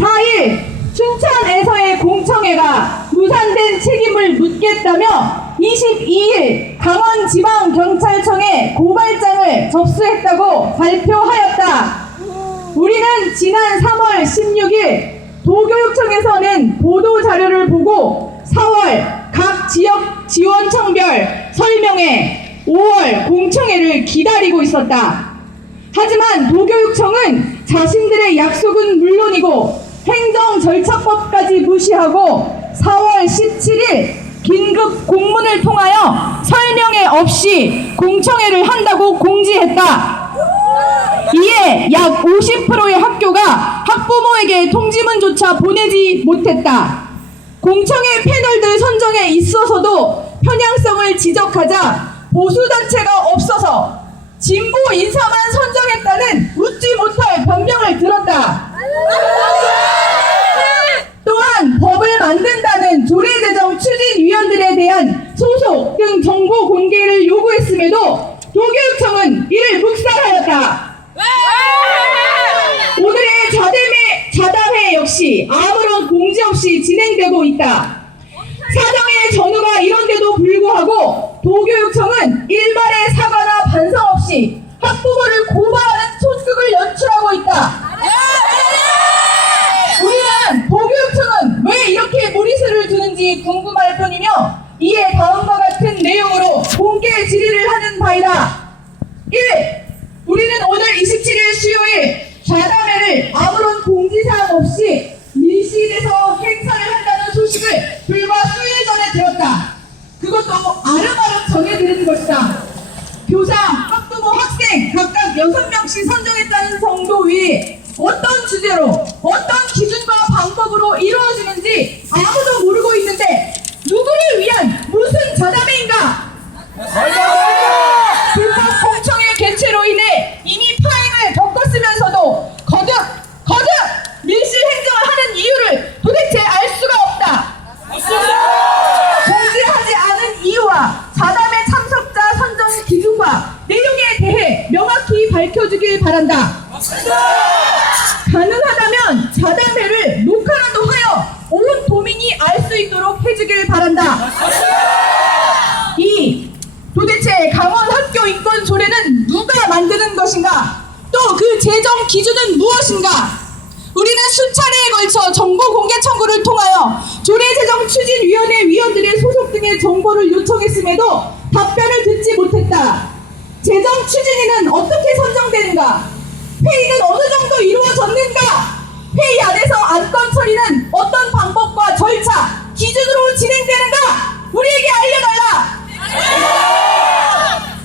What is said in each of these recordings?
4일 춘천에서의 공청회가 무산된 책임을 묻겠다며 22일 강원지방경찰청에 고발장을 접수했다고 발표하였다. 우리는 지난 3월 16일 도교육청에서는 보도자료를 보고 4월 각 지역 지원청별 설명회, 5월 공청회를 기다리고 있었다. 하지만 도교육청은 자신들의 약속은 물론이고 행정절차법까지 무시하고 4월 17일 긴급 공문을 통하여 설명회 없이 공청회를 한다고 공지했다. 이에 약 50%의 학교가 학부모에게 통지문조차 보내지 못했다. 공청회 패널들 선정에 있어서도 편향성을 지적하자 보수단체가 없어서 진보 인사만 선정했다는 웃지 못할 변명을 들었다. 또한 법을 만든다는 조례제정 추진위원들에 대한 소속 등 정보 공개를 요구했음에도 도교육청은 이를 묵살하였다. 오늘의 자담회 역시 아무런 공지 없이 진행되고 있다. 사정의 전후가 이런데도 불구하고 도교육청은 일말의 사과나 반성 없이 학부모를 고발하는 소극을 연출하고 있다. 우리는 도교육청은 왜 이렇게 무리수를 두는지 궁금할 뿐이며 이에 다음과 같은 내용으로 공개 질의를 하는 바이다. 1. 우리는 오늘 27일 수요일 좌담회를 아무런 공지사항 없이 밀실에서 행사를 한다는 소식을 불과 수일 전에 들었다. 그것도 아름아름 정해드린 것이다. 교사, 학부모, 학생 각각 6명씩 선정했다는 정도 위에 어떤 주제로, 어떤 기준과 방법으로 이루어지는지 아무도 모르고 있는데 누구를 위한 무슨 좌담회인가? 불법 공청회 개최로 인해 이미 파행을 겪었으면서도 거듭 밀실 행정을 하는 이유를 도대체 알 수가 없다. 공지하지 않은 이유와 좌담회 참석자 선정 기준과 내용에 대해 명확히 밝혀주길 바란다. 가능하다면 좌담회를 녹화라도 하여 온 도민이 알 수 있도록 해주길 바란다. 2. 도대체 강원 학교 인권 조례는 누가 만드는 것인가? 또 그 제정 기준은 무엇인가? 우리는 수차례에 걸쳐 정보 공개 청구를 통하여 조례 제정 추진위원회 위원들의 소속 등의 정보를 요청했음에도 답변을 듣지 못했다. 제정 추진위는 어떻게 선정되는가? 회의는 어느 정도 이루어졌는가? 회의 안에서 안건 처리는 어떤 방법과 절차, 기준으로 진행되는가? 우리에게 알려달라!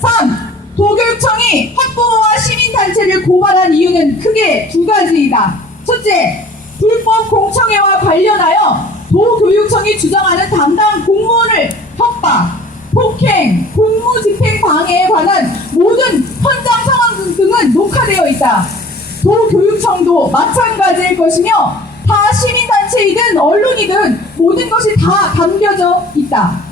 3. 도교육청이 학부모와 시민단체를 고발한 이유는 크게 두 가지이다. 첫째, 불법 공청회와 관련하여 도교육청이 주장하는 담당 공무원을 협박, 폭행, 공무집행 방해에 관한 모든 현장 상황 등은 녹화되어 있다. 도교육청도 마찬가지일 것이며 타 시민단체이든 언론이든 모든 것이 다 담겨져 있다.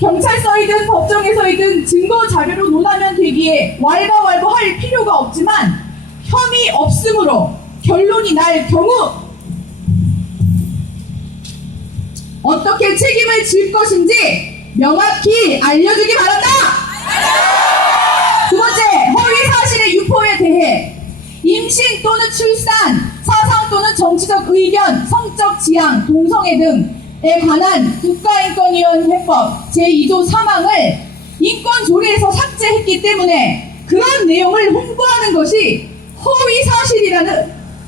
경찰서이든 법정에서이든 증거 자료로 논하면 되기에 왈가왈부할 필요가 없지만 혐의 없음으로 결론이 날 경우 어떻게 책임을 질 것인지 명확히 알려주기 바란다. 두 번째, 허위 사실의 유포에 대해 임신 또는 출산, 사상 또는 정치적 의견, 성적 지향, 동성애 등에 관한 국가인권위원회법 제2조 3항을 인권조례에서 삭제했기 때문에 그런 내용을 홍보하는 것이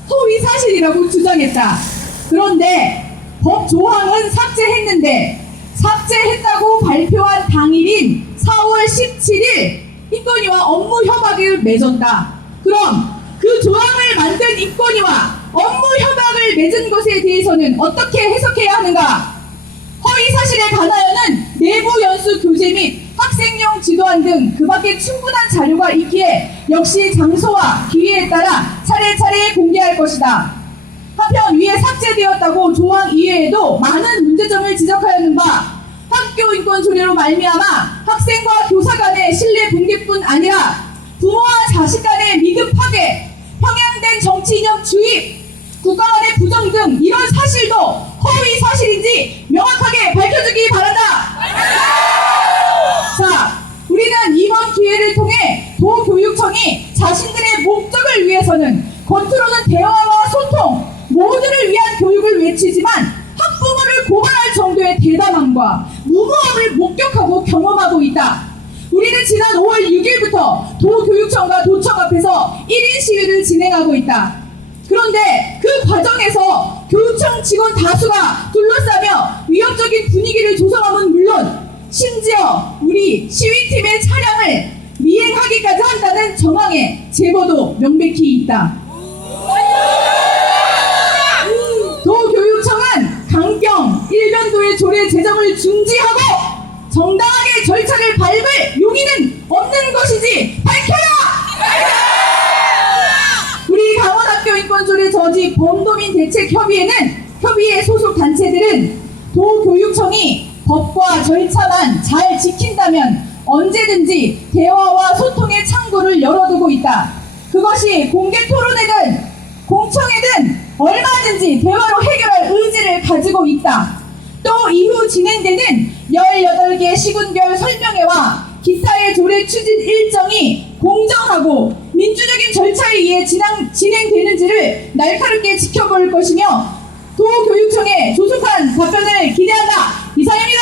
허위 사실이라고 주장했다. 그런데 법 조항은 삭제했는데 삭제했다고 발표한 당일인 4월 17일 인권위와 업무 협약을 맺었다. 그럼 그 조항을 만든 인권위와 업무 협약을 맺은 것에 대해서는 어떻게 해석해야 하는가? 허위 사실에 관하여는 내부 연수 교재 및 학생용 지도안 등 그 밖에 충분한 자료가 있기에 역시 장소와 기회에 따라 차례차례 공개할 것이다. 한편 위에 삭제되었다고 조항 이외에도 많은 문제점을 지적하였는 바 학교 인권 조례로 말미암아 학생과 교사 간의 신뢰 붕괴뿐 아니라 부모와 자식 간의 믿음 파괴, 평양된 정치 이념 주입, 국가원의 부정 등 이런 사실도 허위 사실인지 명확하게 밝혀주기 바란다. 자, 우리는 이번 기회를 통해 도교육청이 자신들의 목적을 위해서는 겉으로는 대화와 소통, 모두를 위한 교육을 외치지만 학부모를 고발할 정도의 대담함과 무모함을 목격하고 경험하고 있다. 우리는 지난 5월 6일부터 도교육청과 도청 앞에서 1인 시위를 진행하고 있다. 그런데 그 과정에서 교육청 직원 다수가 둘러싸며 위협적인 분위기를 조성함은 물론 심지어 우리 시위팀의 차량을 미행하기까지 한다는 정황의 제보도 명백히 있다. 도교육청은 강경 일변도의 조례 제정을 중지하고 정당하게 절차를 밟을 용의는 없는 것이지 밝혀라! 우리 강원학교인권조례 저지 범도민대책협의회 소속 단체들은 도교육청이 법과 절차만 잘 지킨다면 언제든지 대화와 소통의 창구를 열어두고 있다. 그것이 공개 토론회든 공청회든 얼마든지 대화로 해결할 의지를 가지고 있다. 또 이후 진행되는 18개 시군별 설명회와 기타의 조례 추진 일정이 공정하고 민주적인 절차에 의해 진행되는지를 날카롭게 지켜볼 것이며 도교육청의 조속한 답변을 기대한다. 이상입니다.